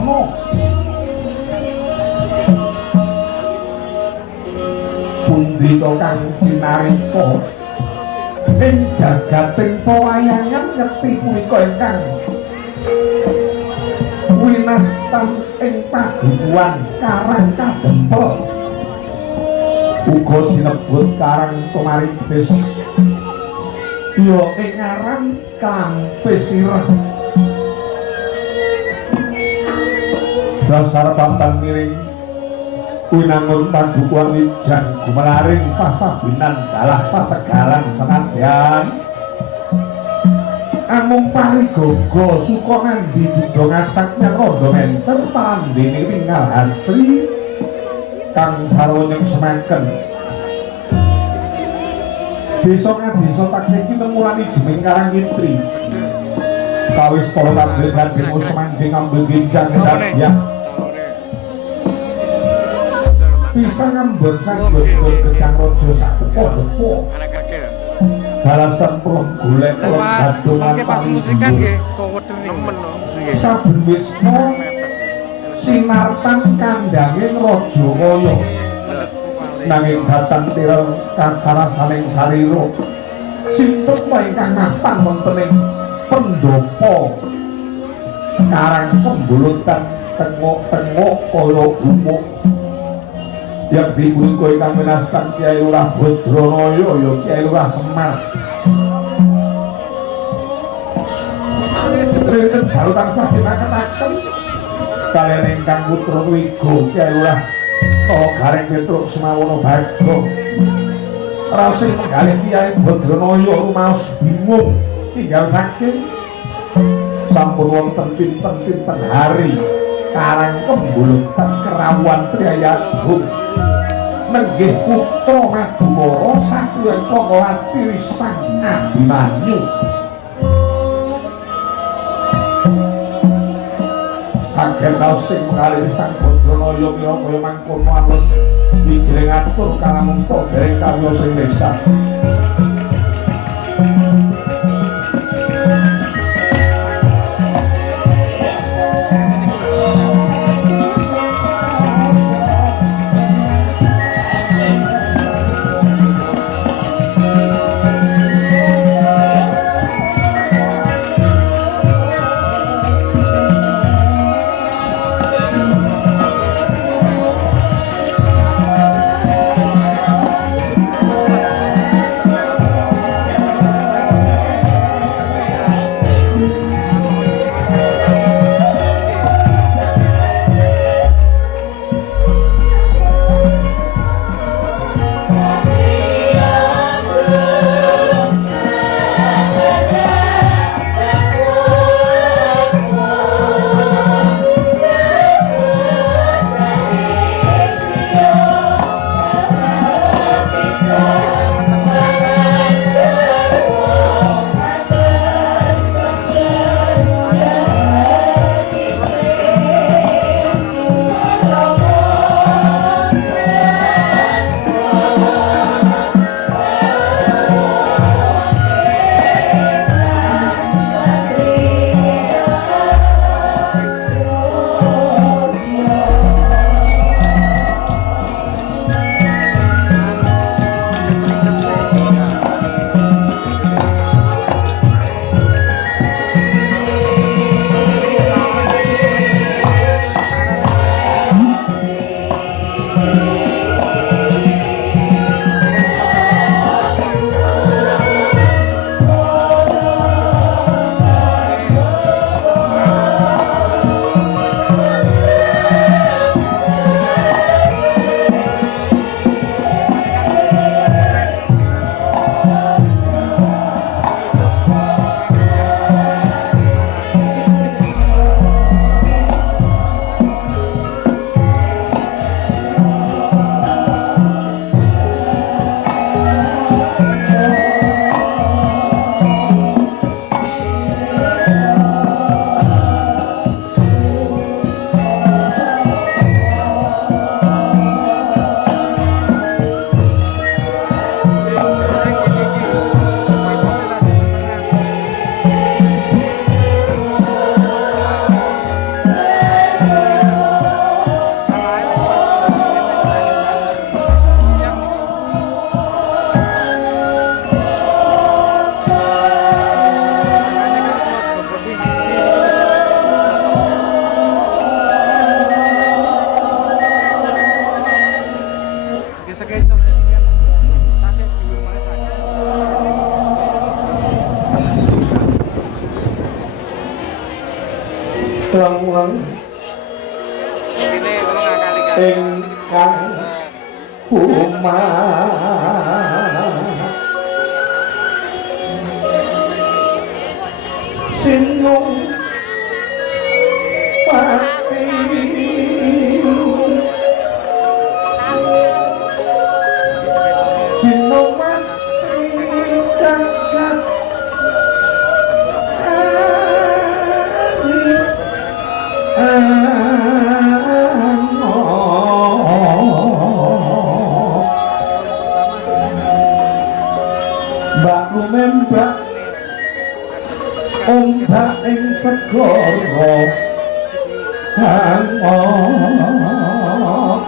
ana pundi to kang cinarita ing jagating pewayangan ngerti punika ingkang winastan ing padukuhan Karang Kadempel uga sinebut Karang Tumaritis ya ing aran Klampis Ireng dasar pantang miring winangun padukuhan wijang gumelaring pasabinan dalah pategalan senadyan amung parigaga suka ngandhi budha ngasaknya rada menter pandene ringgal hasri kang sarwanyeng semaken desa ngadesa taksih kinemulani jeneng Karangitri kawis para pandhet demo semanding ambil ginjang dadyah bisa ngambon sangbon gedang raja sadepo-depo balasan pelem golek pelem gadungan pas musikan nggih kowedhe nemen saben wisma sinartan kandhanging raja kaya nanging datan tirel kasara saling sarira sintut ingkang mapan wonten ing pendopo Karang Kembulutan tengok-tengok kaya gumuk yang dipunika ingkang winastan Kyai Lurah Badranaya ya Kyai Lurah Semar Rinten baru tansah jenaketaken kaliyan ingkang putra Wiga Kyai Lurah Garing Petruk Semawana Bagong rasing penggalih Kyai Badranaya rumaos bingung tinggal saking sampun wonten pinten-pinten hari Karang Kembulutan kerawuhan Priyayagung nenggih putra Madukara satriya Pangawati Sang Abimanyu kaget kaos sing mengalir Sang Badranaya mira-mira mangkono alun wijring atur kalamungta dereng karya sing desa sekeco. Tasik di masak. Lang-lang Ini kalau nggak kali-kali. ingkang umah sinung pati sinung mati jagat Mbak lumembak ombak ing segara hangok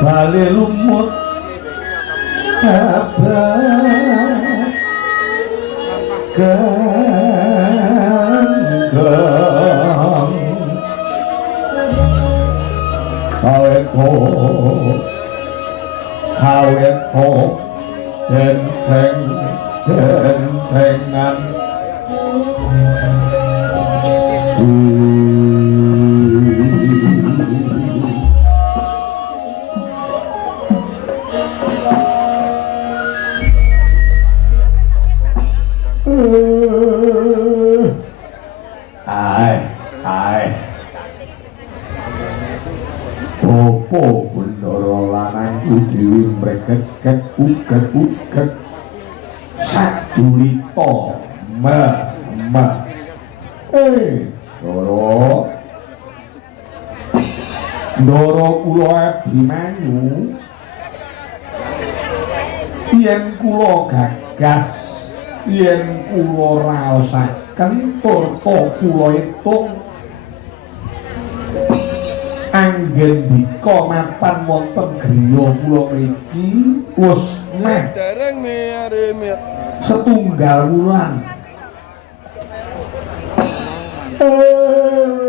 bale lumut abrak gandeng kaweko dentengan Bopo bendoro lanangku dewi mreget uget sadulita Ndoro kula Abimanyu yen kula gagas yen kula raosaken turta kula itung anggendika mapan wonten griya kula mriki wis meh Dereng mi setunggal wulan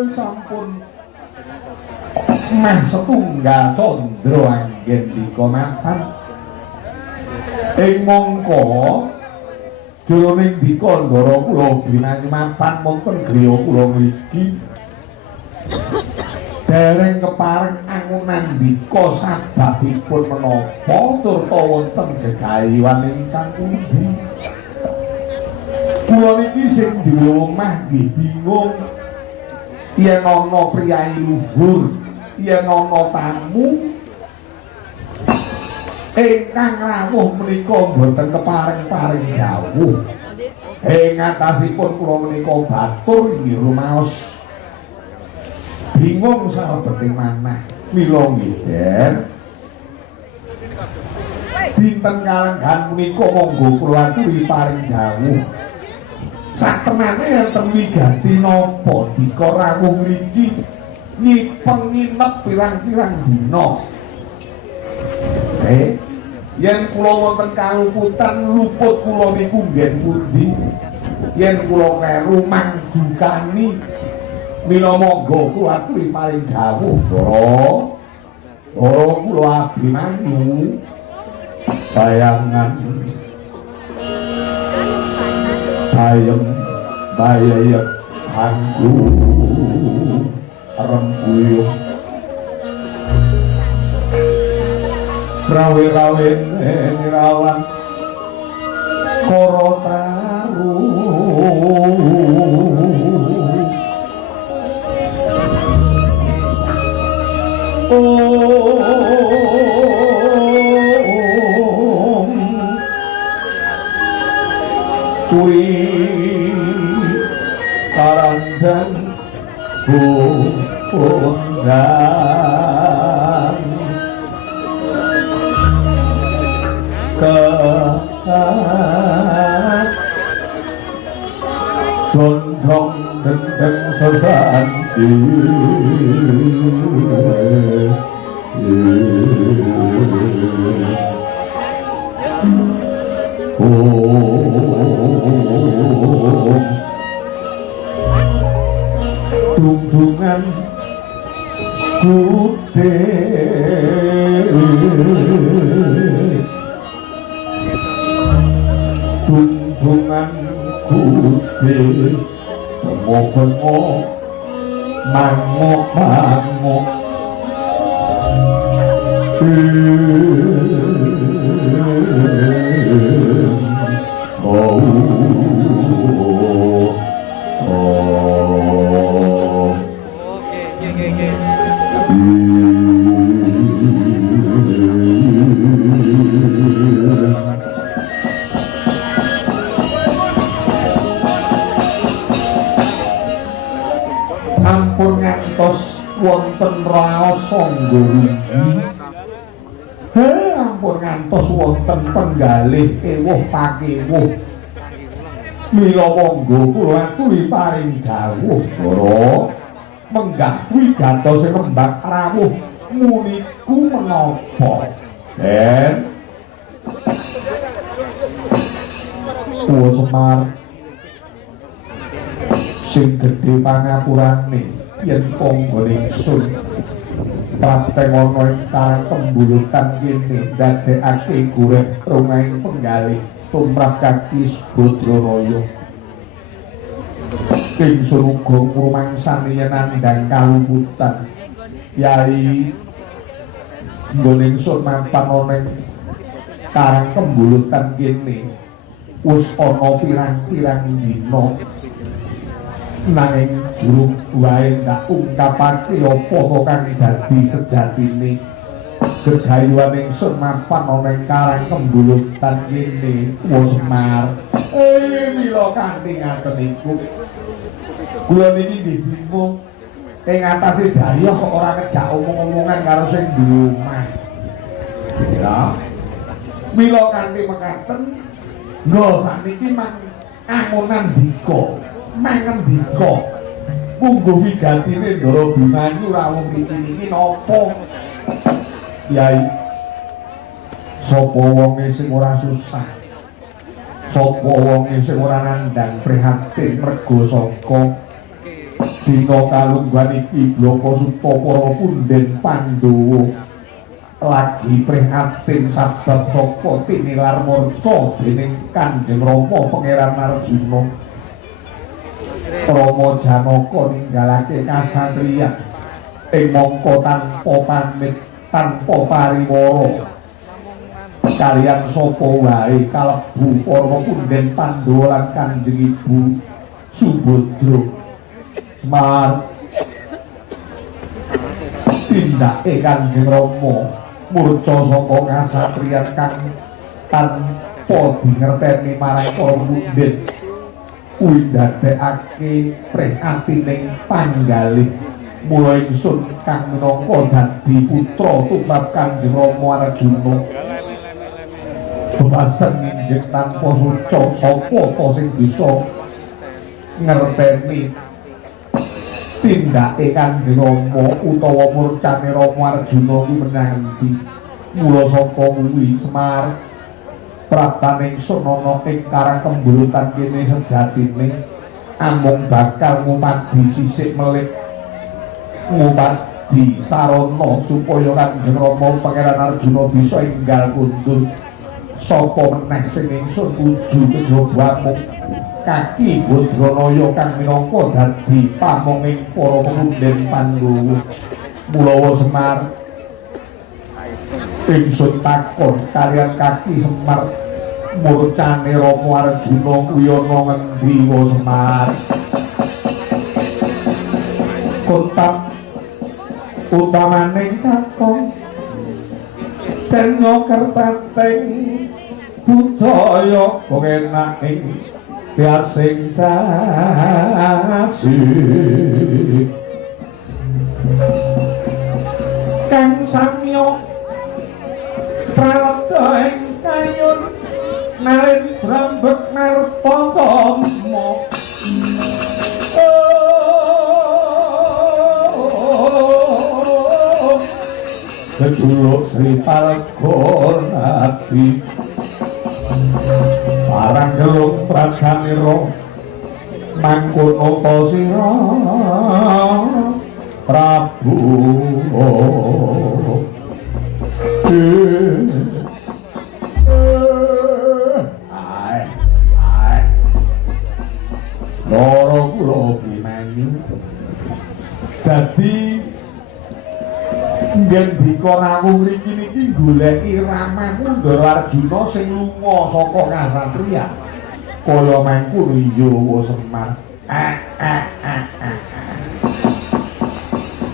sampun meh setunggal tandra anggendika mapan ing mangka jroning dika ndara kula Abimanyu mapan wonten griya kula mriki dereng kepareng angunan dika sababipun menapa turta wonten gegayuhan ingkang pundi kula niki sing duwe omah nggih bingung yen ana priyayi luhur yen ana tamu ingkang rawuh menika mboten kepareng-pareng dawuh ing atasipun kula menika batur inggih rumaos bingung sabeting manah mila nggih Den dinten kalenggahan punika monggo kula aturi paring dawuh satemene enten wigati napa dika rawuh mriki nyipeng nginep pirang-pirang dina yen kula wonten kaluputan luput kula niku nggen pundi yen kula kleru manggukani mila monggo kula aturi paring dawuh Ndara kula Abimanyu bayangan bayayek angku rembuyung rawe-rawe nirawan korotaru Kui karandang undang Dondong dendeng sesanti Dungdungan kude Dungdungan kude Bengok-bengok Mangok-mangok Ampun ngantos wonten raos sangga rugi. Ampun ngantos wonten penggalih ewuh pakewuh. Mila monggo kula aturi paring dawuh para menggah wigatos rembag rawuh muniku menapa. Den Kuwo Semar sing gedhe pangapurane yen panggone ingsun prateng ana ing karang pembulutan kene ndadekake goreh rumahing penggalih tumrap kaki Badranaya. Ingsun uga ngrumangsani yen nandhang kalumputan Yai nggone ingsun mapan ana ing karang pembulutan kene wis ana pirang-pirang dina nanging durung wae ndak ungkapake apa to kang dadi sejatine gegayuhan ingsun mapan ana ing karang pembulutan kene Kuwo Semar. Mila kanthi ngaten iku kula niki nggih bingung ing atase daya kok ora ngejak omong-omongan karo sing duwe omah. Ya. Mila kanthi mekaten nggo sakniki mang angonan dika mangan dika munggo wigatine Ndara Bimanyu rawuh mriki napa Yai sapa wonge sing ora susah sapa wonge sing ora nandhang prihatin merga saka dina kalungguhan iki Bloko Suta para punden Pandhawa lagi prihatin sabab saka tinilar murka dening Kanjeng Rama Pangeran Arjuna. Rama Janaka ninggalake kasatriyan ing mangka tanpa pamit tanpa pariwara kaliyan sapa wae kalebu para punden Pandhawa lan Kanjeng Ibu Subadra. Semar tindake Kanjeng Rama murca saka kasatriyan kang tanpa dingerteni marang para punden kuwi ndadekake prihatining panggalih mula ingsun kang minangka dadi putra tumrap Kanjeng Rama Arjuna bebasan nginjek tanpa suca sapa to sing bisa ngerteni tindake Kanjeng Rama utawa murcane Rama Arjuna kuwi menanti mula saka kuwi Semar praptane ingsun ana ing karang pembulutan kene sejatine amung bakal ngumadi sisik melik ngumadi sarana supaya Kanjeng Rama Pangeran Arjuna bisa enggal kundur sapa meneh sing ingsun tuju kejaba amung kaki Badranaya kang minangka dadi pamonging para pemunden Pandhawa. Mula Semar ingsun takon kaliyan kaki Semar murcane Rama Arjuna kuwi ana ngendi wa Semar? Kotak utamane kakong Tenyo kertanteng budaya pengenak ing biasing tasih kang samyo pralada ing kayun narin brambek narpangama sedulur Sri Palgonati parang gelung prajanira mangkono ta sira Prabu loro kula bimani dadi yen dika rawuh mriki niki goleki Rama Kundara Arjuna sing lunga saka kasatriyan kaya mangkono Yawa Semar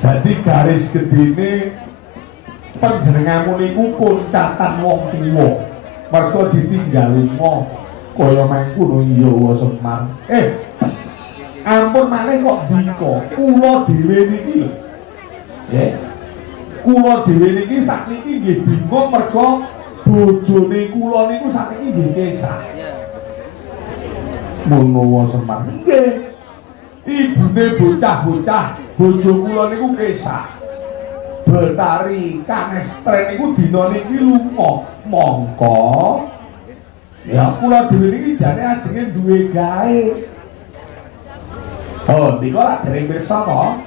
dadi garis gedene panjenenganmu niku pun catan wong tuwa mergo ditinggal lunga kaya mangkono Yawa Semar ampun malih kok dika kula dhewe niki lho nggih kula dhewe niki sakniki nggih bingung mergo bojone kula niku sakniki nggih kesah Yawa Semar nggih ibune bocah-bocah bojo kula niku kesah Betari Kanestren niku dina niki lunga mongko ya kula dhewe niki jane ajenge duwe gawe oh nika lak dereng pirsa to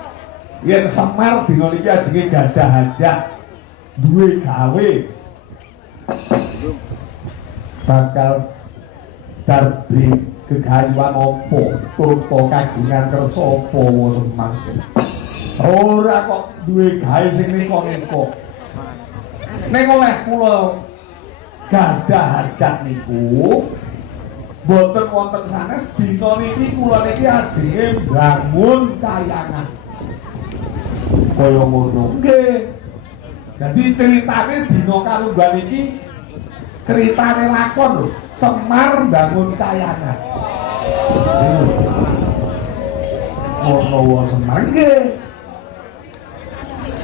yen Semar dina niki ajenge gadah hajat duwe gawe bakal darbi kegayuan opo turta kagungan kersa apa Semar ora kok duwe gawe sing nika ning oleh kula gadah hajat niku boten wonten sanes dina niki kula niki ajenge mbangun kayangan kaya ngono nggih dadi critane dina kalunggan iki critane lakon lho Semar mbangun kayangan Yawa Semar nggih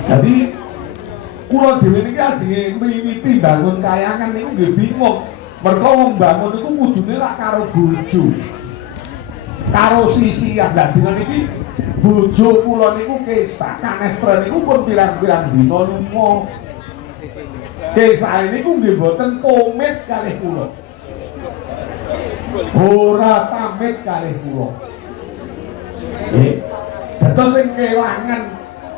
dadi kula dhewe niki ajenge miwiti mbangun kayangan niku nggih bingung mergo wong mbangun niku kudune lak karo bojo karo sisian lah dina niki bojo kula niku kesah Kanestren niku pun pirang-pirang dina lunga kesah niku nggih boten pomit kalih kula ora pamit kalih kula nggih dados sing kelangan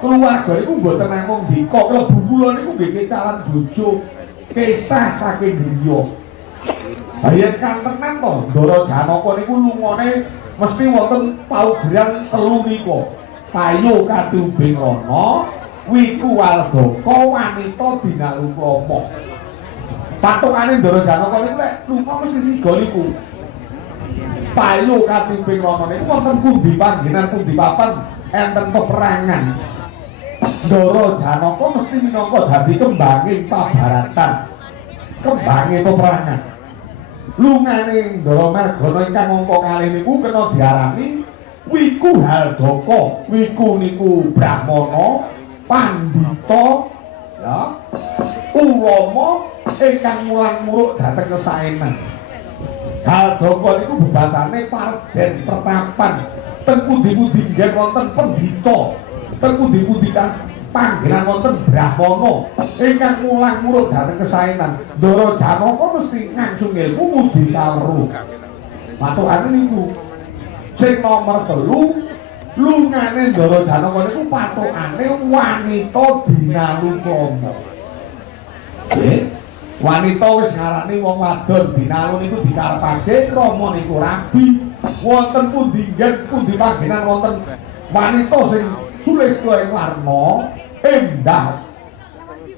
keluarga niku mboten namung dika klebu kula niku nggih kecalan bojo kesah saking griya yen kantenan to Ndara Janaka niku lungane mesti wonten paugeran telu nika Payu Kadubing Rana Wiku Waldaka wanita Binalu Krama patungane Ndara Janaka niku lek lunga mesti tiga niku Payu Kadubing Rana niku wonten pundi panggenan pundi papan enten peperangan Ndara Janaka mesti minangka dadi kembanging pabaratan kembanging peperangan lungane Ndara Margana ingkang angka kalih niku kena diarani Wiku Haldaka Wiku niku Brahmana Pandita ya ulama ingkang mulang-muruk dhateng kesaenan Haldaka niku bebasane parden pertapan teng pundi-pundi nggih wonten pendhita teng pundi-pundi panggenan wonten Brahmana ingkang mulang-muruk dhateng kesaenan Ndara Janaka mesti ngangsu ilmu mudi kawruh patukane niku sing nomor 3 lungane Ndara Janaka niku patukane wanita Binalu Krama nggih wanita wis ngarani wong wadon Binalu niku dikarepake Krama niku rabi wonten pundi nggih pundi panggenan wonten wanita sing sulesta ing warna endah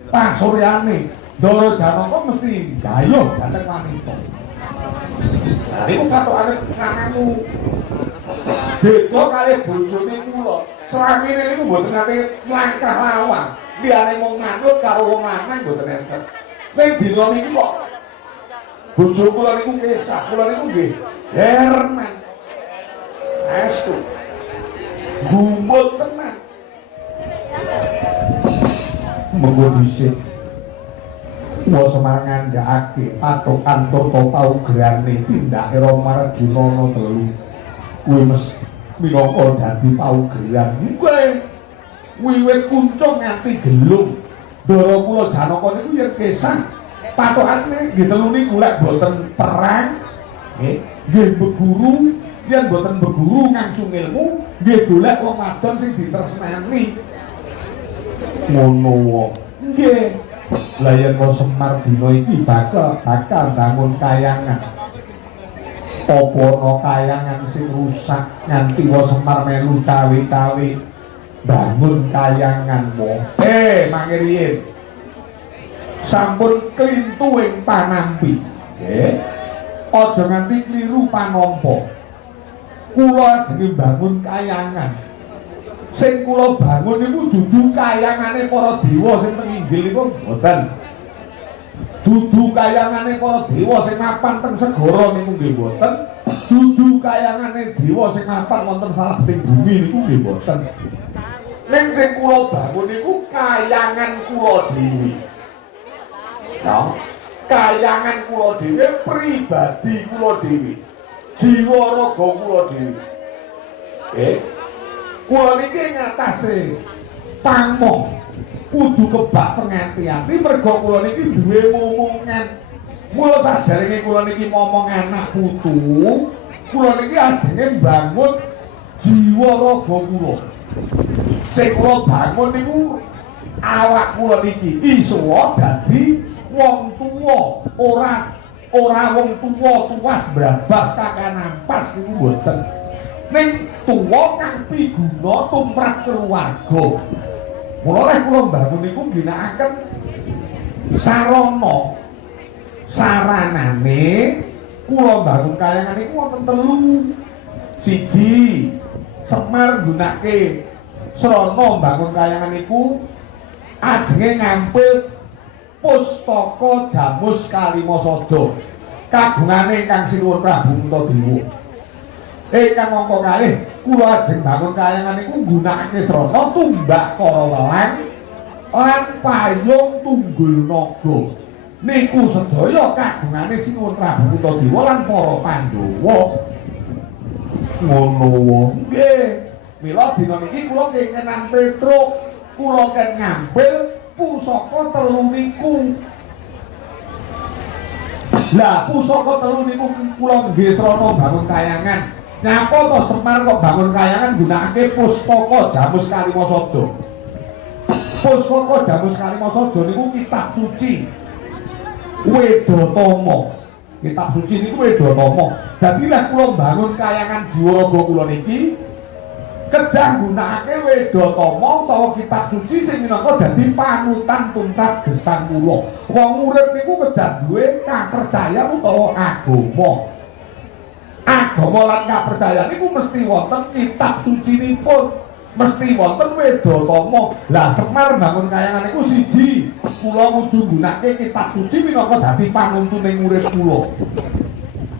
pasuryane Ndara Janaka mesti gayuh dhateng wanita nah niku patukane namamu beda kalih bojone kula sramine niku mboten nate langkah lawang liyane wong manut karo wong lanang mboten enten ning dina niki kok bojo kula niku kesah kula niku nggih herman estu gumut tenan monggo dhisik wa Semar ngandhakake patokan turta paugerane tindake Rama Arjuna telu kuwi mesti minangka dadi paugeran nggih wiwit kuncung nganti gelung Ndara kula Janaka niku yen kesah pathokane nggih telu niku lek boten perang nggih beguru yen boten beguru ngangsung ilmu nggih golek wong wadon sing ditresnani ngono nggih lah yen kok Semar dina iki bakal bangun kayangan apa ana kayangan sing rusak nganti wong Semar melu cawe-cawe bangun kayanganmu mangiriyen sampun klintu ing panampi nggih aja nganti kliru panampa kula jeneng bangun kayangan sing kula bangun niku dudu kayangane para dewa sing teng inggil niku mboten dudu kayangane para dewa sing mapan teng segara niku nggih mboten dudu kayangane dewa sing mapan wonten salebeteng bumi niku nggih mboten ning sing kula bangun niku kayangan kula dhewe ya kayangan kula dhewe pribadi kula dhewe jiwa raga kula dhewe kula niki ngatasé pamong kudu kebak penganti-anti mergo kula niki duwe momongan mula saderenge kula niki momong anak putu kula niki ajenge mbangun jiwa raga kula sing kula bangun niku awak kula niki iso dadi wong tuwa ora wong tuwas brabas kakang nampas niku mboten ning tuwa kang piguna tumrap keluarga mula lek kula mbangun niku ginakaken saranane kula mbangun kayangan niku wonten telu siji Semar nggunakake srana mbangun kayangan niku ajenge ngampil Pustaka Jamus Kalimasada kagungane Kang Sinuwun Prabu Untadewa kang angka kalih kula ajeng bangun kayangan niku nggunakake srana tumbak para welang lan payung tunggul naga niku sedaya kagungane Sinuwun Prabu Untadewa lan para Pandhawa ngono nggih mila dina niki kula kengenan Petruk kula ken ngambil pusaka telu niku lah pusaka telu niku kula nggih srana bangun kayangan nyapa to Semar kok bangun kayangan gunakake Pustaka Jamus Kalimasada Pustaka Jamus Kalimasada niku kitab suci Wedatama kitab suci niku Wedatama dadi lek kula bangun kayangan jiwa raga kula niki kedah gunakake Wedatama utawa kitab suci sing minangka dadi panutan tumrap gesang kula wong urip niku kedah duwe kapercayan utawa agama lan kapercayaan niku mesti wonten kitab sucinipun mesti wonten Wedatama lah Semar bangun kayangan niku siji kula kudu gunakake kitab suci minangka dadi panuntuning urip kula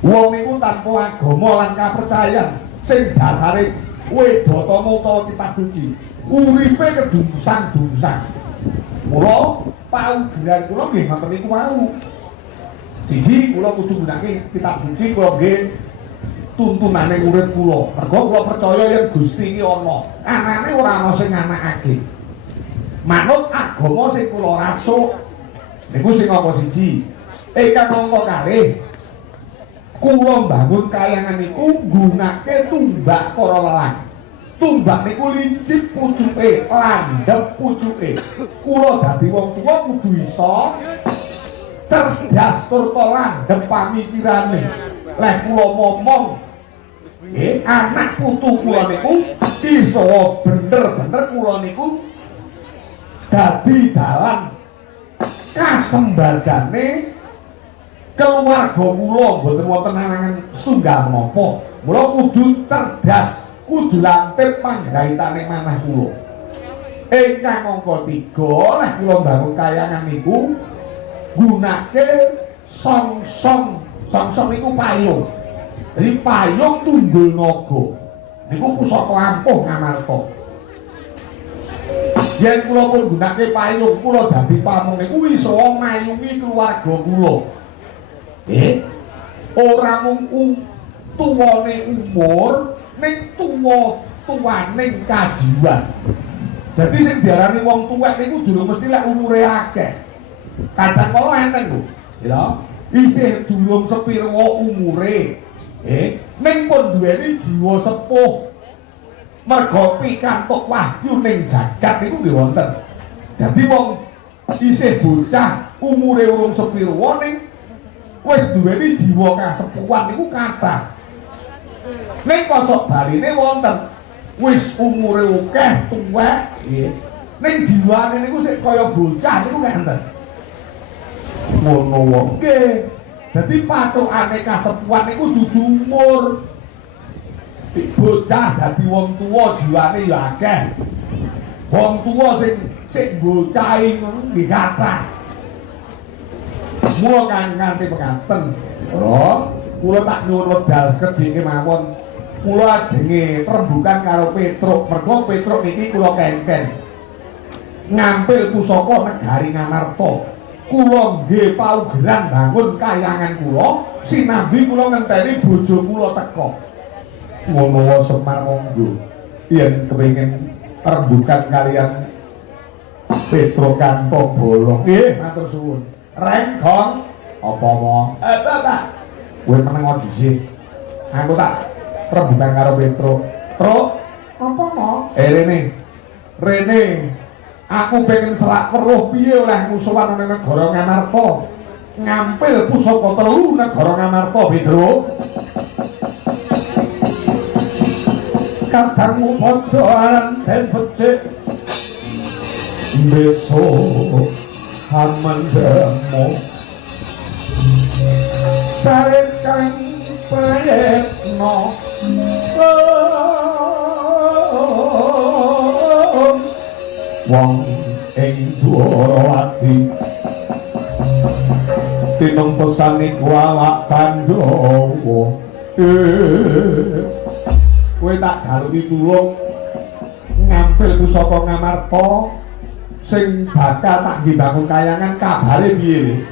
wong niku tanpa agama lan kapercayaan sing dasare Wedatama utawa kitab suci uripe kedungsang-dungsang mula paugeran kula nggih ngoten niku wau siji kula kudu gunakake kitab suci kula nggih tuntunane urip kula mergo kula percaya yen Gusti iki ana anane ora ana sing anakake manut agama sing kula rasuk niku sing apa siji kang angka kalih kula mbangun kayangan niku nggunakake tumbak para welang tumbak niku lincip pucuke landhep pucuke kula dadi wong tuwa kudu iso cerdas tur landhep pamikirane lek kula momong anak putu kula niku iso bener-bener kula niku dadi dalan kasembagane keluarga kula mboten wonten anangan sunggal menapa mula kudu cerdas kudu lantip panggaitane manah kula ingkang angka 3 lek kula mbangun kayangan niku gunake song-song niku payung jadi payung tunggul naga niku pusaka ampuh ngamarta yen kula pun gunake payung kula dadi pamong niku iso mayungi keluarga kula ora mung tuwane umur ning tuwaning kajiwan Dadi sing diarani wong tuwek niku durung mesti lek umure akeh. Kadang kala enteng lho, ya. Isih durung sepira umure. Ning pun duweni jiwa sepuh. Mergo pikantuk wahyu ning jagat niku nggih wonten. Dadi wong isih bocah umure urung sepira ning wis duweni jiwa kasepuhan niku kathah. Ning kosok baline wonten wis umure akeh tuwek nggih. Ning jiwane niku sik kaya bocah niku ngenten. Ngono wae nggih. Dadi pathokane kasepuhan niku dudu umur. Bocah dadi wong tuwa jiwane ya akeh. Wong tuwa sing bocahi ngono nggih kathah. Mula kang nganti mekaten. Kula tak nyuwun wedal sedhik kemawon. Kula ajenge rembugan karo Petruk. Mergo Petruk niki kula kengken. Ngampil pusaka negari Ngamarta. Kula nggih paugeran bangun kayangan kula, sinambi kula ngenteni bojo kula teka. Ngono wae Semar monggo. Yen kepengin rembugan kalian Petruk kantong bolong. Nggih, matur suwun. Renggong apa wong? Tak. Kowe meneng aja sih. Aku tak rembugan karo Petruk. Truk, apa mau? Rene. Aku pengen selak weruh piye oleh musuhan ning negara Ngamarta. Ngampil pusaka 3 negara Ngamarta, Petruk. Kadangmu padha aran den becik. Besok hamandemo sares kang payetno wong ing Dwarawati tinung pesane awak Pandhawa kowe tak jaluk tulung ngampil pusaka Ngamarta sing bakal tak dibangun kayangan kabare piye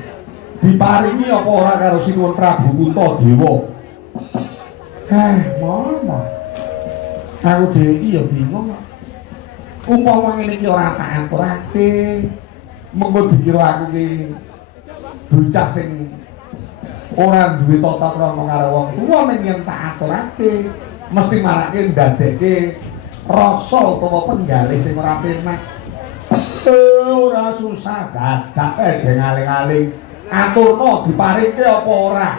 diparingi apa ora karo Sinuwun Prabu Puntadewa. Mama aku dhewe iki ya bingung kok. Umpama ngene iki ora tak aturake mengko dikira aku ki bocah sing ora duwe tata krama karo wong tuwa ning yen tak aturake mesti marake ndadekke rasa utawa penggalih sing ora penak. Ora susah dadak dengaling-aling aturno diparingke apa ora.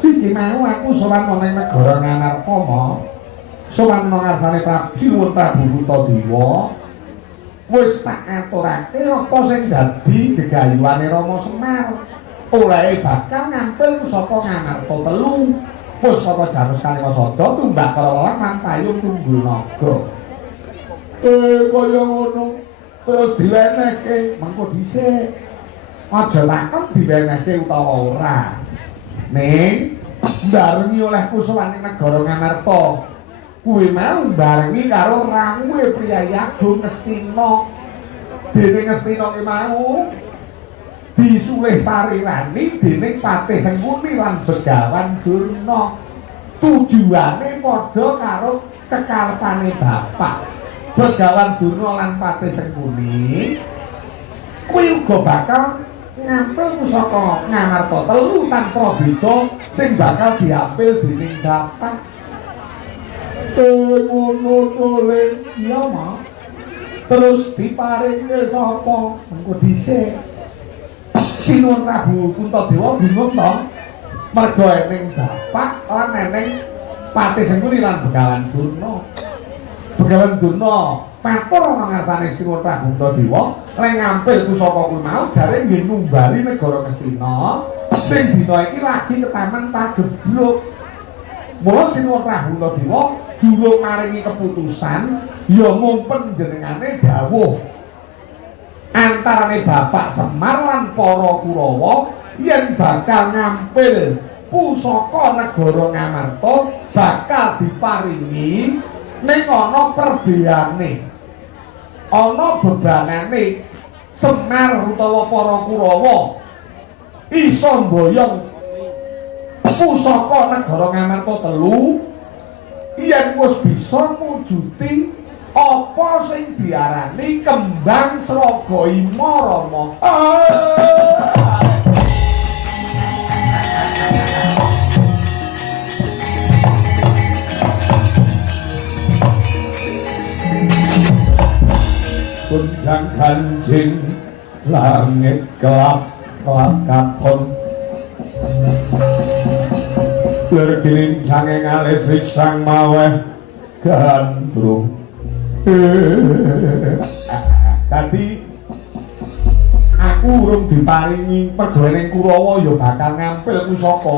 Iki mau aku sowan nang negara Ngamarta mo. Sowan nang ngarsane Sinuwun Prabu Puntadewa. Wis tak aturake apa sing dadi gegayuhane Rama Semar. Olehe bakal ngampil pusaka Ngamarta 3. Pusaka Janus Kaliwasada tumbak karo lan payung tunggul naga. Kaya ngono terus diwenehke mengko dhisik aja takon diwenehke utawa ora ning barengi oleh kusuwane negara Ngamarta kuwi mau barengi karo rawuhe Priyayi Agung Ngastina dening Ngastina ki mau disulih sarirani dening Patih Sengkuni lan Begawan Durna tujuane padha karo kekarepane bapak Begawan Durna lan Patih Sengkuni kuwi uga bakal ngampil pusaka Ngamarta 3 tanpa beda sing bakal diambil dening bapak. Ngono to le iya mah. Terus diparingke sapa? Mengko dhisik. Sinuwun Prabu Puntadewa bingung to. Mergo ening bapak lan ening Patih Sengkuni lan Begawan Durna. Begawan Durna patur ana ngarsane Sinuwun Prabu Puntadewa lek ngampil pusaka kuwi mau jare nggih numbali negara Ngastina sing dina iki lagi ketaman pagebluk. Mula Sinuwun Prabu Puntadewa durung maringi keputusan ya ngumpen jenengane dawuh antarane Bapak Semar lan para Kurawa yen bakal ngampil pusaka negara Ngamarta bakal diparingi ning ana perbeane ana bebanane Semar utawa para Kurawa iso mboyong pusaka negara Ngamarta 3 yen wis bisa mujuti apa sing diarani kembang Sragayama Rama? Gunjang ganjing langit gelap katon lergiling sanging alis risang maweh gandrung dadi aku urung diparingi pergawening Kurawa ya bakal ngampil pusaka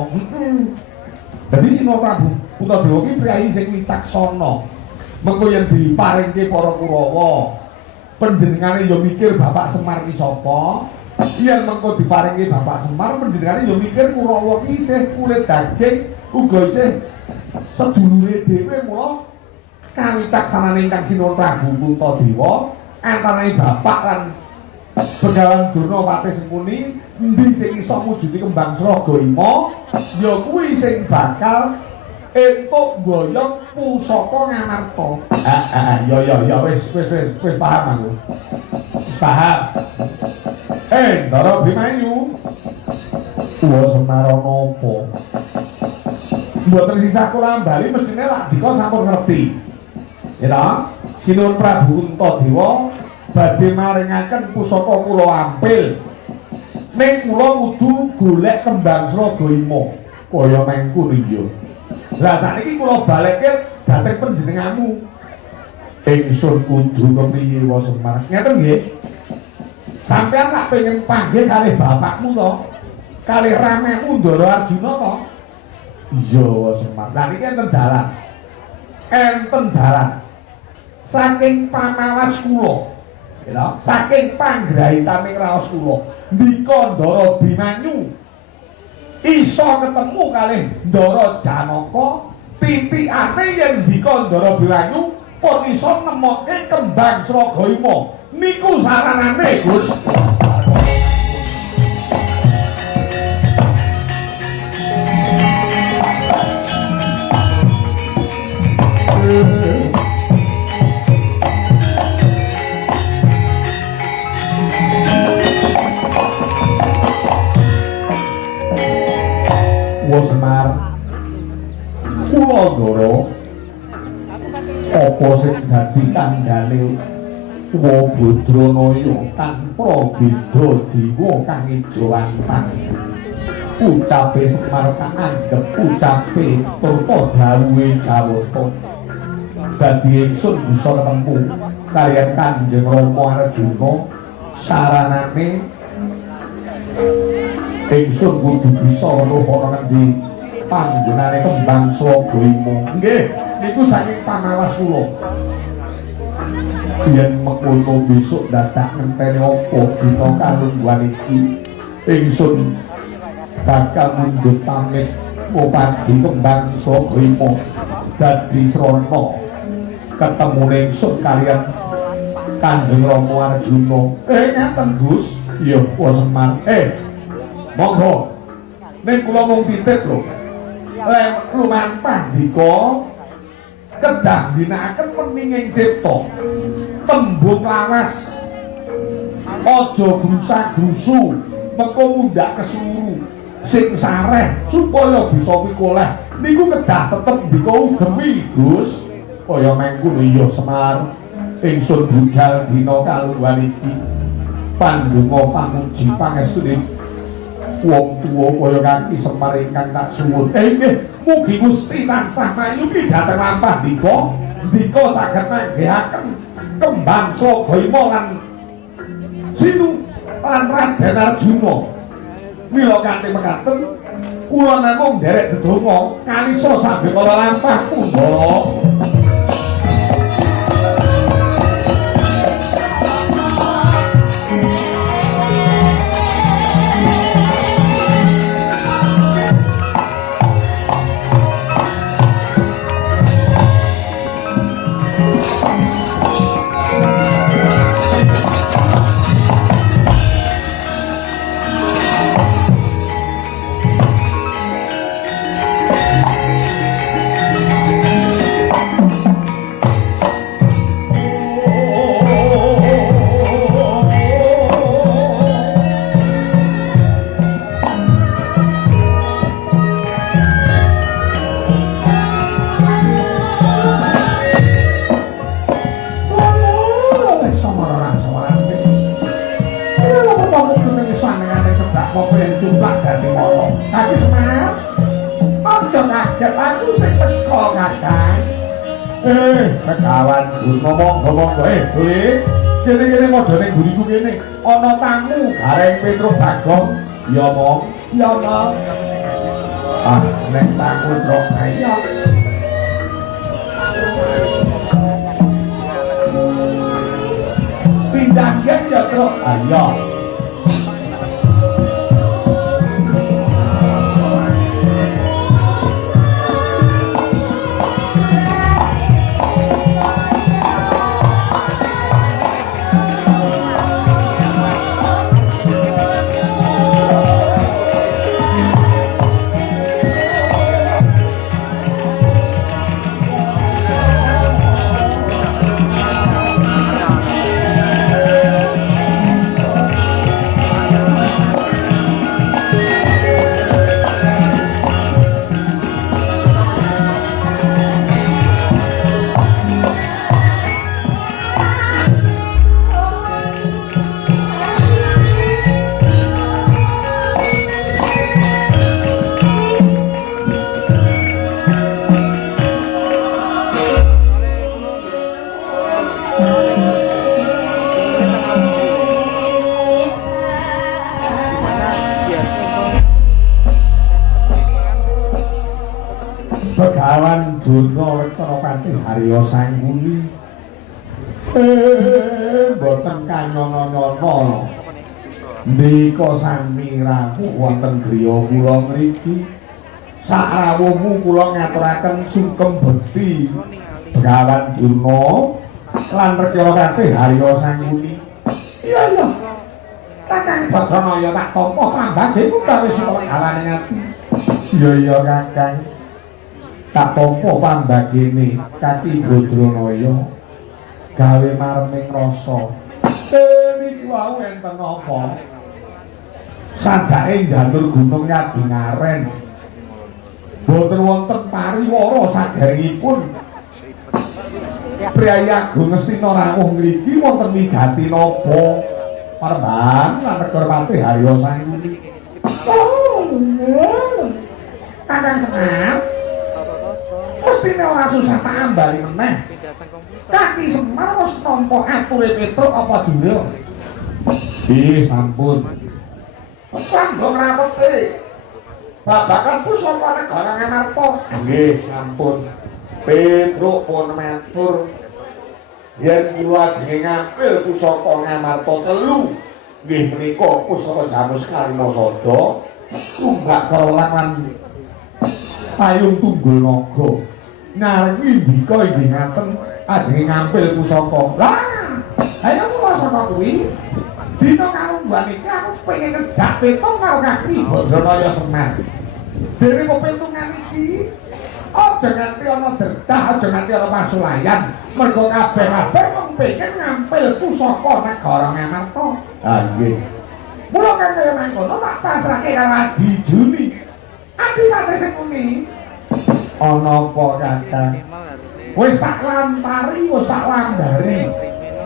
dadi Sina Prabu Puntadewa ki priyayi sing wicaksana mengko yen diparingke para Kurawa panjenengane ya mikir Bapak Semar ki sapa yen mengko diparingi Bapak Semar panjenengane ya mikir Kurawa ki isih kulit daging uga isih sedulure dhewe mula kawicaksanane ingkang Sinuwun Prabu Puntadewa antarané Bapak lan Begawan Durna Patih Sengkuni endi sing iso mujudi kembang Sragayama ya kuwi sing bakal entuk boyong pusaka Ngamarta. Ya wis paham aku. Paham. Ndara Bimayu. Wa Semar napa? Mboten sisa kula bali mestine lak dika sampun ngerti. Ya ta? Sinuwun Prabu Puntadewa badhe maringaken pusaka kula ampil. Ning kula kudu golek kembang Sragayama. Kaya mengko iya. Lah saiki kula balekke dhateng panjenenganmu. Ingsun kudu kepriye wa Semar? Ngeten nggih. Sampeyan tak pengen panggih kalih bapakmu to. Kalih ramemu Ndara Arjuna to. Iya wa Semar. Lah niki enten dalan. Enten dalan. Saking pamawas kula. Ya, saking panggrahitaning raos kula. Ndika Ndara Bimanyu iso ketemu kalih Ndara Janaka titikane yen ndika Ndara Bimanyu pun iso nemokke kembang Sragayama niku saranane Gus. Semar kula Ndara apa sing dadi tandane Wabadranaya tanpa beda dewa kang ijo antang ucape Semar kaanggep ucape turta dawuhe Jawata dadi ingsun bisa ketemu kaliyan Kanjeng Rama Arjuna saranane ingsun kudu bisa weruh ana ngendi panggonane kembang Sragayama. Nggih, niku saking pamawas kula. Yen mengkono besok dadak ngenteni apa dina kalungguhan iki, ingsun bakal mundhut pamit ngopadi kembang Sragayama dadi srana ketemune ingsun kaliyan Kanjeng Rama Arjuna. Ngaten Gus. Iya, wa Semar. Monggo. Ning kula mung titip lho. Lumampah dika kedah ginakaken meninging cipta. Tembung lawas. Aja grusak-grusu, mengko mundhak kesuru. Sing sareh supaya bisa pikoleh. Niku kedah tetep dika ugemi, Gus. Kaya mengko iya Semar. Ingsun budal dina kalungguhan iki. Pandonga pamuji pangestune wong tuwa kaya kaki Semar ingkang tak suwun. Nggih, mugi Gusti tansah mayugi dhateng lampah dika saged manggihaken kembang Sragayama lan Sinu lan Raden Arjuna. Mila kanthi mekaten kula namung nderek dedonga kalisa saged kala lampah Punggala. Kawan ngomong Duli. Kene modone guriku kene. Ana tamu gareng Petruk Bagong. Ya, Mong. Ya, Mong. Ah, nek tamu truk ayo. Pindah gen ya truk ayo. Begawan Durna Wektanapati Harya Sangguni boten kanyono-nyono nika sami rawuh wonten griya kula mriki sak rawuhmu kula ngaturaken sungkem bekti Begawan Durna lan Wektanapati Harya Sangguni iya Kakang Badranaya tak tampa pambagemu karo sakawane ngati iya Kakang tak tampa pambagene Kaki Badranaya gawe marming rasa niki wau enten apa sajake njalur gunung Nyadingaren boten wonten pariwara saderengipun Prayagung Ngastina rawuh mriki wonten wigati napa Parban lan Wektanapati Harya Sangguni Kakang Semar mestine ora susah tak ambali meneh Kaki Semar wis nampa ature Petruk apa dura nggih sampun sambung rapete babakan pusaka negara Ngamarta nggih sampun Petruk pun matur yen kula ajeng ngampil pusaka Ngamarta telu nggih menika pusaka Jamus Karimasada tunggak Karolan lan Payung Tunggul Naga ngarwi ndika inggih ngaten ajeng ngampil pusaka lah ayo kula saka kuwi dina kalungguhan iki aku pengen ngejak petong karo Kaki Badranaya Semar dene petungan iki aja nganti ana derdah aja nganti ana pasulayan mergo kabeh-kabeh mung pengen ngampil pusaka negara Ngamarta ha nggih mula kaya mangkono tak pasrahke karo Adi Juni Adipati Sengkuni ana apa Kakang wis tak lampari wis tak lambari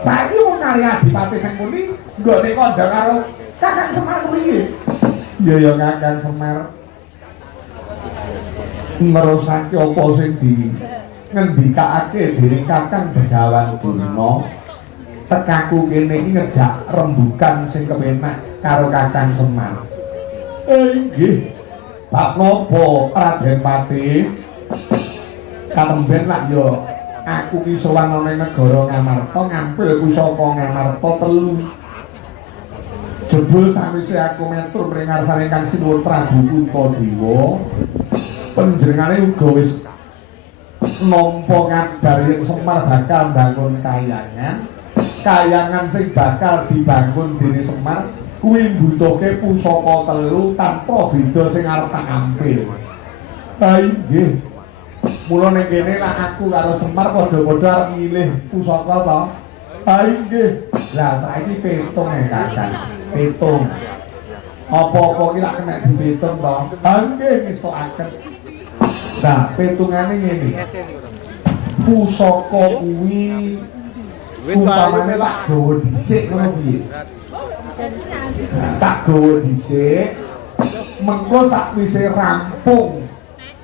saiki wong kali Adipati Sengkuni nggone kandha karo Kakang Semar kuwi iya ya Kakang Semar nerusake apa sing di ngendikake dening Kakang Begawan Durna tekaku kene iki ngejak rembugan sing kepenak karo Kakang Semar inggih bab napa Raden Pati katemben lak yo aku ki sowan ana negara Ngamarta ngampil pusaka Ngamarta telu jebul sawise aku metur mring ngarsane Kang Sinuwun Prabu Puntadewa panjenengane uga wis nampa kabar yen Semar bakal mbangun kayangan sing bakal dibangun dening Semar kuwi mbutuhke pusaka telu tanpa beda sing arep tak ampil ha inggih mula ning kene lak aku karo Semar padha-padha arep milih pusaka to ha inggih lah saiki petung Kakang petung apa-apa ki lak kena dipetung to ha nggih ngestokaken nah petungane ngene pusaka kuwi umpamane tak gawa dhisik ngono piye tak gawa dhisik mengko sakwise rampung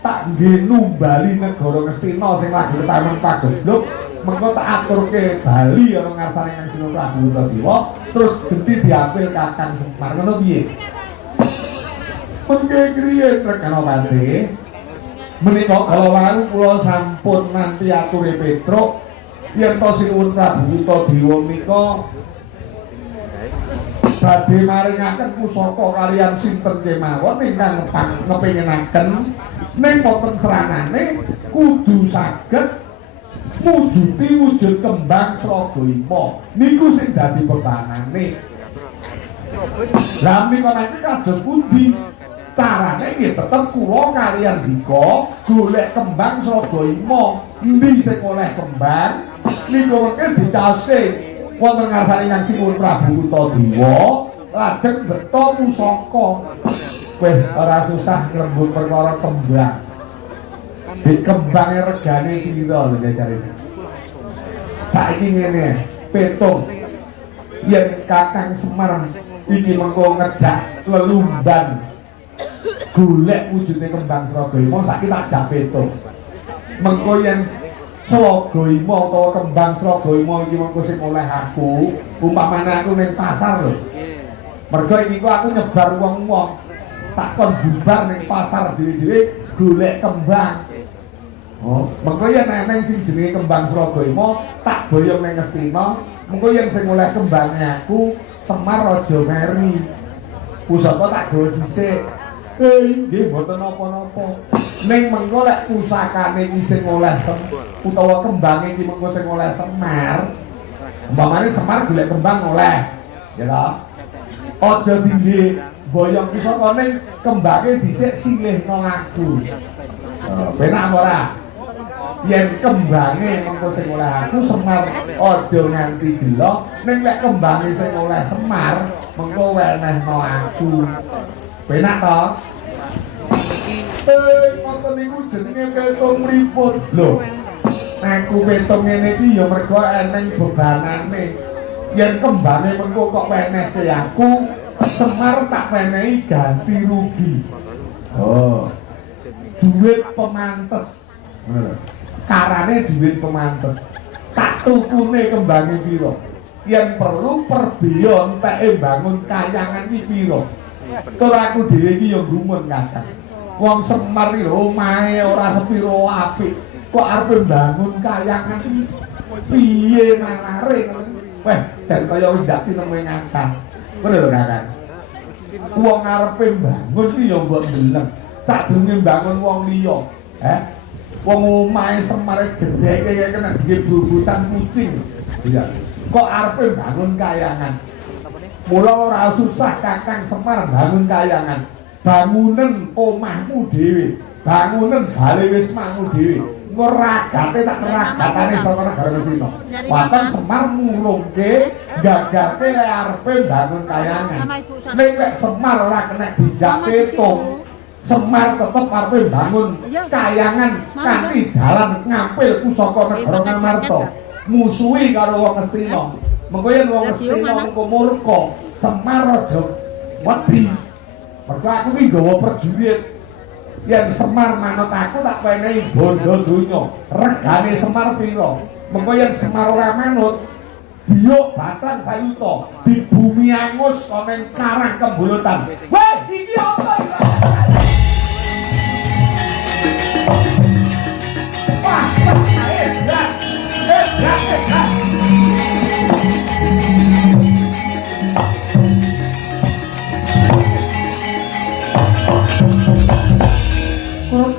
tak nggih numbali negara Ngastina sing lagi ketaman pagebluk mengko tak aturke bali ana ngarsane Kang Sino Prabu Wertadewa terus genti diambil Kakang Semar ngono piye mengke griye Rekana Pati menika kala wau kula sampun nanti ature Petruk yen to Sinuwun Prabu Wertadewa menika badhe maringaken pusaka kaliyan sinten kemawon ingkang ngepenginaken ning wonten seranane kudu saged mujuti wujud kembang Sragayama niku sing dadi bebanane. Lah menika nanti kados pundi carane nggih tetep kula kaliyan Dika golek kembang Sragayama endi sing oleh kembang niku mengke dicaose wonten ngarsane Kang Sinuwun Prabu Wertadewa lajeng beto pusaka wis ora susah ngrembug perkara kembang di kembangnya regane pira lho jarine saiki ngene petung yen Kakang Semar iki mengko ngejak lelumban golek wujude kembang Sragayama saiki tak jak petung mengko yen Sragayama utawa kembang Sragayama iki mengko sing oleh aku umpamane aku ning pasar lho mergo iki aku nyebar wong-wong tak kon bubar ning pasar dhewe-dhewe golek kembang. Oh, mengko yen eneng sing jenenge kembang Sragayama tak boyong ning Ngastina, mengko yen sing oleh kembange aku Semar Raja Meri. Pusaka tak gawa dhisik. Nggih mboten napa-napa. Ning mengko lek pusakane iki sing oleh utawa kembange iki mengko sing oleh Semar. Umpamane Semar golek kembang oleh, ya ta? Aja dingge boyong pusaka ning kembange dhisik silihno aku. Penak ora? Yen kembange mengko sing oleh aku Semar aja nganti gelo ning lek kembange sing oleh Semar mengko wenehno aku. Penak to? Ngoten niku jenenge petung mripun. Lho. Aku petung ngene iki ya mergo eneng bebanane. Yen kembange mengko kok wenehke aku Semar tak wenehi ganti rugi. Oh. Duit pemantes. Karane duit pemantes. Tak tukune kembange pira? Yen perlu perbeyo enteke bangun kayangan iki pira? Tur aku dhewe iki ya gumun Kakang. Wong Semar iki omahe ora sepiro apik. Kok arep bangun kayangan iki piye narare? Weh, dan kaya windak nembe ngatas. Ngono lho Kakang. Wong arepe bangun iki ya mbok ndeleng. Sadurunge bangun wong liya. Wong omahe Semar gedhe kaya kena nggih bubutan kucing. Iya. Kok arepe bangun kayangan? Mula ora susah Kakang Semar bangun kayangan. Bangunen omahmu dhewe, bangunen bale wismamu dhewe. Ngeragate tak ragatane saka negara Ngastina. Waton Semar ngurungke gagate lek arepe bangun kayangan. Nek lek Semar ora kena dijak petung, Semar tetep arepe bangun kayangan kanthi dalan ngampil pusaka negara Ngamarta. Musuhi karo wong Ngastina. Mengko yen wong Ngastina mengko murka, Semar aja wedi. Mergo aku iki nggawa perjurit. Yen Semar manut aku tak wenehi bondo donya. Regane Semar pira? Mengko yen Semar ora manut, biuk batang sayuta di bumi angus ana ing karang kembulutan. Weh, iki apa iki? Wah, hebat.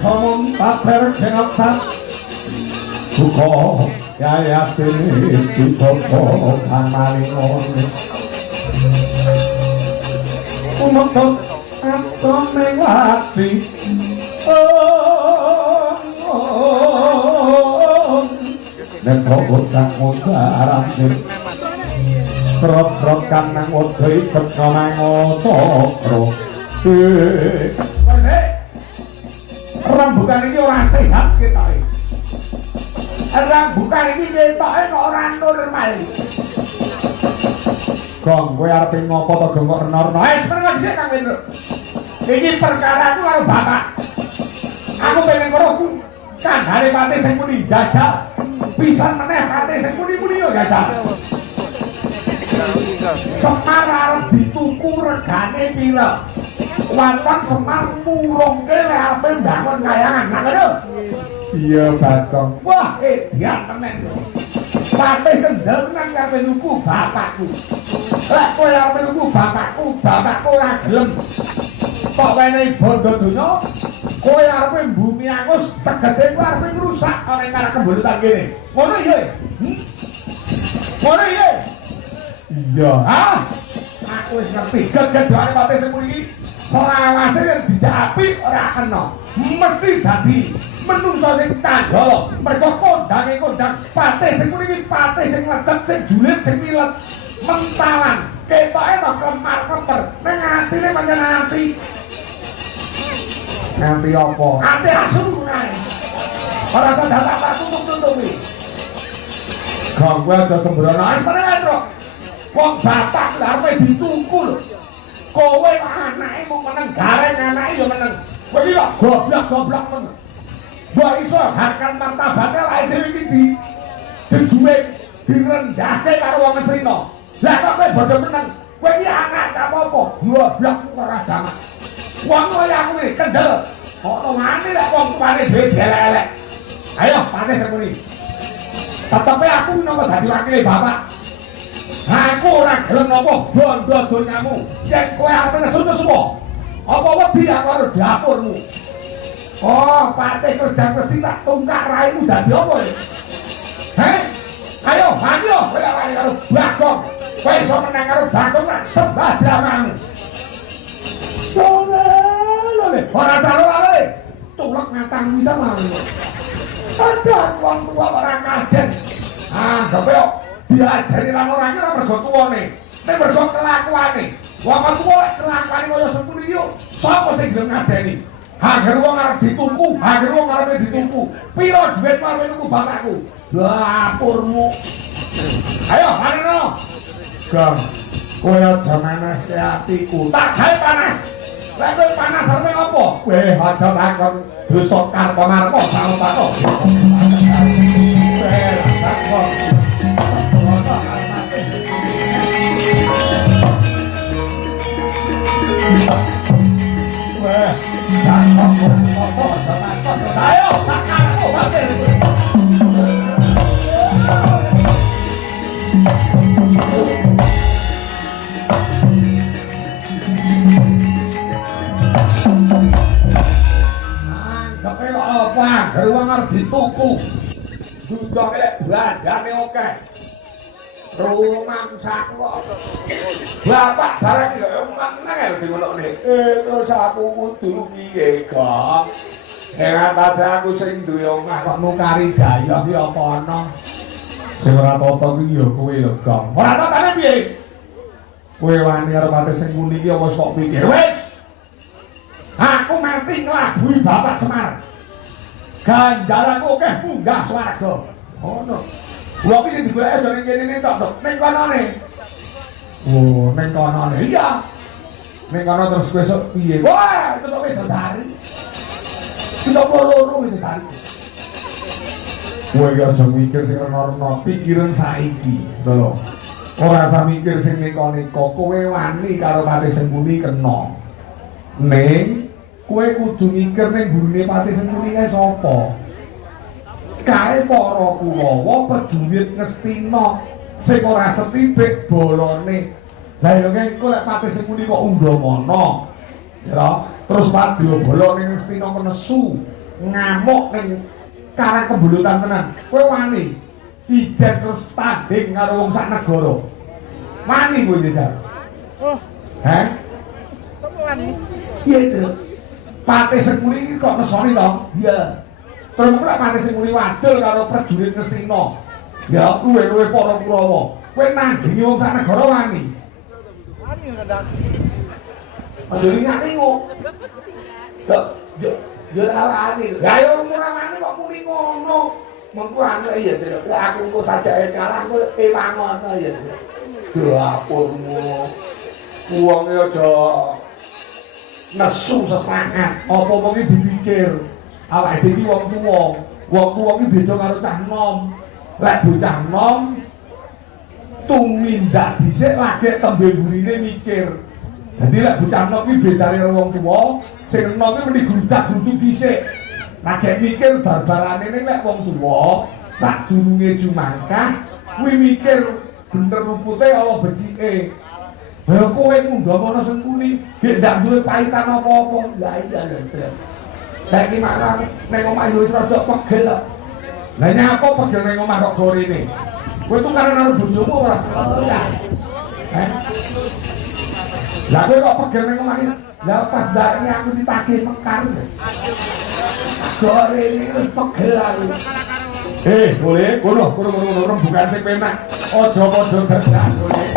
Kurang paper kenapa? Buko ya sini buko kamalingon. Umum atau melati. Dan kau tak mudaram serap kan nang odoi kekamang otokro. Rembukan ini orang sehat kita ini. Rembukan ini kita ini orang normal. Gong, gue harapin ngopo atau gengkok normal. Setengah disini Kang Wendro. Ini perkara itu kalau bapak. Aku Aku pengen karo ku kandhane pati sing muni jajal. Pisan meneh pati sing muni-muni yo jajal. Semar arep dituku regane pira? Wonten Semar murungke lek ape mbangun kayangan. Nah lho. Iya, Bagong. Wah, edian tenan. Pati kendel nang ape nuku bapakku. Lek kowe ape nuku bapakku ora gelem. Kok wenehi bondo donya? Kowe arepe bumi angus tegese kowe arepe ngrusak ana ing arah kembulutan kene. Ngono ya? Ngono ya? Iya, ah. Aku wis ngerti gegedane pati sing muni iki. Selawase yen dicapi ora kena. Mesti dadi menungso sing tandha. Mergo kondang pati sing muni iki pati sing ledek sing julid sing milet. Mentalan ketoke to kemar-kemer ning atine pancen ati. Nanti apa? Ati asu kae. Ora kok dadak tutup-tutupi. Gak kowe aja sembrono wis tenan to. Wong bapak arepe dituku lho. Kowe anake mung meneng gareng anake yo meneng. Kowe iki kok goblok-goblok men. Mbok iso harkan martabate awake dhewe iki dijuwe direndahke karo wong Srina. Lah kok kowe bodho meneng. Kowe iki anak apa-apa? Goblok ora jamak. Wong kaya aku iki kendel. Ono ngene lek wong tuane dhewe elek-elek. Ayo pate semuni. Tetepe aku napa dadi wakile bapak. Aku ora gelem napa bondo donyamu. Yen kowe arep nesu semua. Apa wedi aku karo dapurmu. Oh, pate kerja mesti tak tungkak raimu dadi apa ya? Heh? Ayo, ayo, kowe arep karo Bagong. Kowe iso menang karo Bagong lah sembah dramamu. Lole, ora salah tulak ngatang bisa malu. Ada wong tua ora kajen. Ah, gawe kok diajari lan ora iki ora mergo tuwane. Nek mergo kelakuane. Wong tuwa kelakuane kaya sepuri yo. Sapa sing gelem ngajeni? Hager wong arep dituku, hager wong arep dituku. Piro dhuwit arep nuku bapakku? Dapurmu. Ayo, maneno. Gang, kowe aja manas atiku. Tak gawe panas. Lek kowe panas arep apa? Kowe aja takon dosa karep-karep sama takon. Ayo, aku apa? Geruang harus dituku. Juga lek bandane oke. Rumang saku kok. Bapak barang yo meneng lho ngono-ngene. Terus aku kudu piye, Gong? Nek atase aku sing duwe omah kok nukari dayah ki apa ana? Sing ora tata ki yo kowe lho, Gong. Ora tatane piye? Kowe wani karo pate sing muni ki apa sok pikir? Wis. Aku mati nglabui Bapak Semar. Ganjaranku akeh munggah swarga. Ngono. Wong iki digoleki aja ning kene tok, ning kanane. Oh, ning kanane. Iya. Ning kono terus besok piye? Wah, itu kok wis dari. Kita loro itu tadi. Kowe aja mikir sing rena-rena, pikiran saiki, lho. Ora usah mikir sing neka-neka, kowe wani karo pati sing muni kena. Ning kowe kudu mikir ning gurune pati sing muni kae sapa? Kae para Kurawa prajurit Ngastina sing ora setibik bolone. Lah ya engko lek pati sing muni kok undhamana. Ya, terus Wadyabala ning Ngastina nesu ngamuk ning karang kembulutan tenan. Kowe wani ijen terus tanding karo wong sak negara. Wani kowe jajal. Oh. Heh? Sopo wani? Iya itu. Pati sing muni kok nesoni to? Iya. Terus kok pati sing muni wadul karo prajurit Ngastina. Ya luwe-luwe para Kurawa. Kowe nandingi wong sak negara wani. Wani ngendang. Aja lingane kok. Yo ora wani. Lah yo ora wani kok muni ngono. Mengko anu ya terus aku engko sajake kalah kowe ewangon ya. Dapurmu. Wonge aja nesu sesangat. Apa wong iki dipikir awake dhewe wong tuwa. Wong tuwa iki beda karo cah nom. Lek bocah nom tumindak dhisik lagi tembe burine mikir. Dadi lek bocah nom iki bedane karo wong tuwa, sing nom iki mesti grudak-gruduk dhisik. Lagi mikir barbarane ning lek wong tuwa sadurunge jumangkah kuwi mikir bener rupute ala becike. Lha kowe munggah ana sengkuni, gek ndak duwe paitan apa-apa. Lah iya lho. Lah iki malah ning omah yo wis rada pegel kok. Lah nyapa pegel ning omah kok gorene. Kowe tukaran karo bojomu ora? Ora. Lah kowe kok pegel ning omah iki? Lah pas darene aku ditagih mekar. Gorene wis pegel aku. Boleh, kono rembugan sing penak. Aja padha dadak, boleh.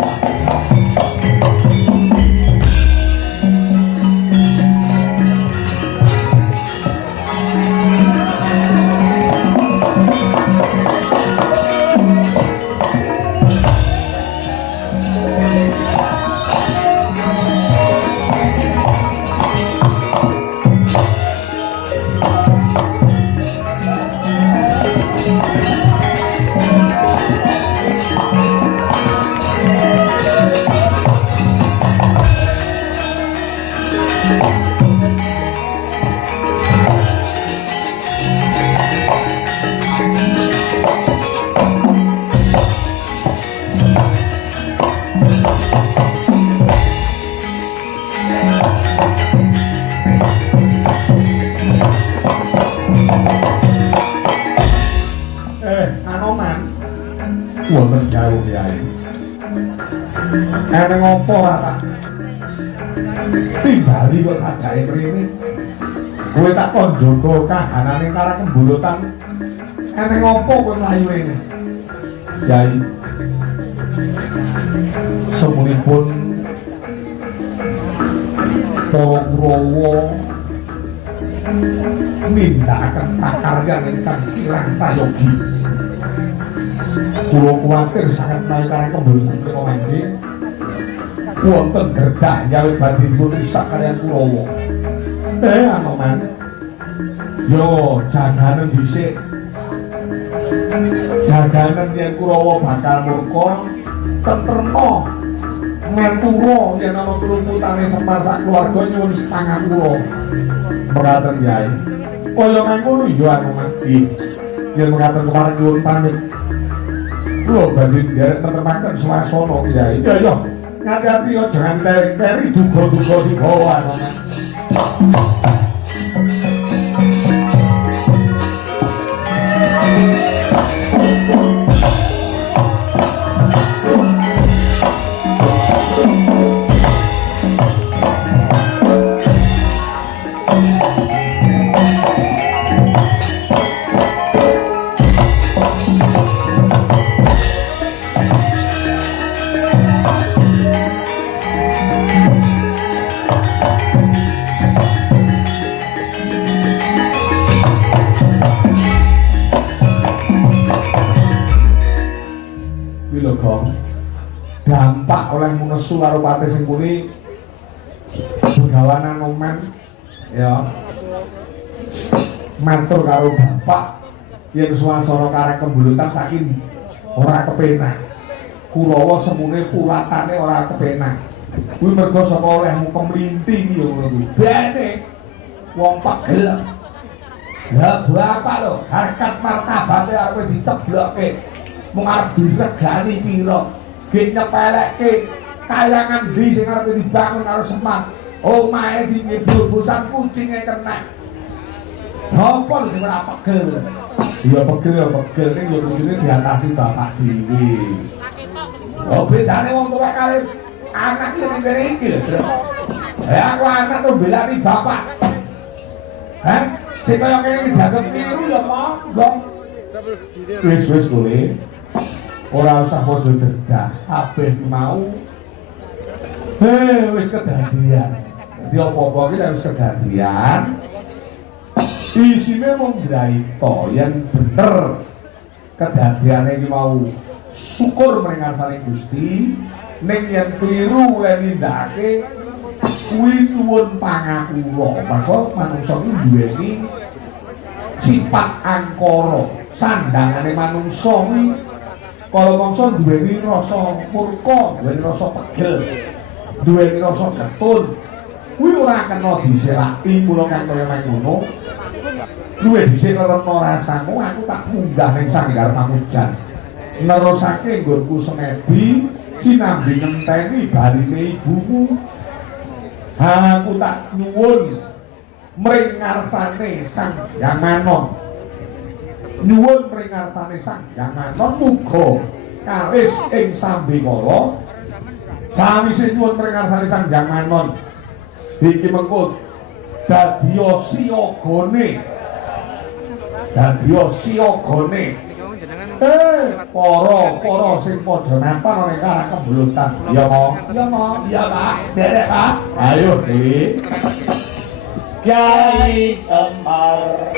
Wonten jauh Kyai. Eneng apa ora tak timbali kok sajake mrene. Kowe tak kon njaga kahanane karo kembulutan. Eneng apa kowe mlayu rene? Kyai. Semunipun para Kurawa nindakaken pakaryan ingkang kirang tayogi. Kula kuwatir sanget menawi kareng kembulutan menika mangke wonten berkah nyawit badhe dipun risak kaliyan Kurawa. Anoman. Yo jaganen dhisik. Jaganen yen Kurawa bakal murka tentremna mentura yen ana kelumputane Semar sak keluarga nyuwun setangan kula. Mekaten Kyai. Kaya mangkono ya Anoman. Yen mekaten kemarin nyuwun pamit. Kula badhe nderek tetemaken swasana Kyai. Ya ya. Ngati-ati yo jangan teri-teri duga-duga dibawa Anoman. Dampak oleh munesu karo pati sing kuni begawanan omen ya matur karo bapak yen swasana karek kembulutan saking ora kepenak. Kurawa semune pulatane ora kepenak. Kuwi mergo saka olehmu kemlinting ya ngono kuwi. Bene wong pegel. Lah bapak lho, harkat martabate arep diceblokke. Mung arep diregani pira? Gek nyepelekke kayangan ndi sing arep dibangun karo Semar. Omahe dibul-busan kucinge kena. Napa sing ora pegel? Ya pegel ning ya kudune diatasi bapak dhewe. Oh bedane wong tuwa kali anak iki ning kene iki lho. Ya aku anak tuh belani bapak. Hah? Sing kaya kene dianggep kliru ya monggo. Wis kowe. Ora usah padha dedah, kabeh mau. Wis kedadian. Dadi apa-apa iki wis kedadian. Isine mung draita yen bener kedadiane iki mau syukur menyang saling Gusti. Ning yen kliru lan nindakake kuwi nuwun pangapura. Maka manungsa iki duweni sifat angkara sandangane manungsa kuwi kala mangsa duweni rasa murka, duweni rasa pegel, duweni rasa getun. Kuwi ora kena diselaki mula kang kaya mangkono. Luwih dhisik rena rasamu aku tak munggah ning sanggar pamujan. Nerusake nggonku semedi sinambi ngenteni baline ibumu. Aku tak nyuwun mring ngarsane Sang Hyang Manon. Nyuwun mring ngarsane Sang Hyang Manon muga kalis ing sambikala. Sawise nyuwun mring ngarsane Sang Hyang Manon iki mengko dadya siyagane. Dadya siyagane. Para sing padha nampar ning arah kembulutan. Ya mo, ya mo, ya Pak, derek Pak. Ayo Dewi. Kyai Semar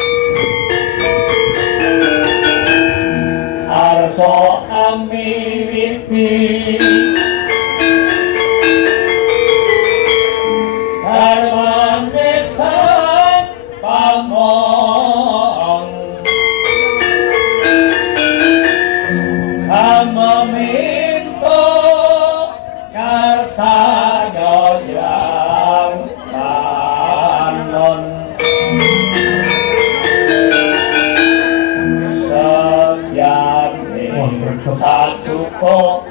Arso Amiwiti Karmane Sang Pamong Kamaminto Karsanya Yang Manon Sekian satu kok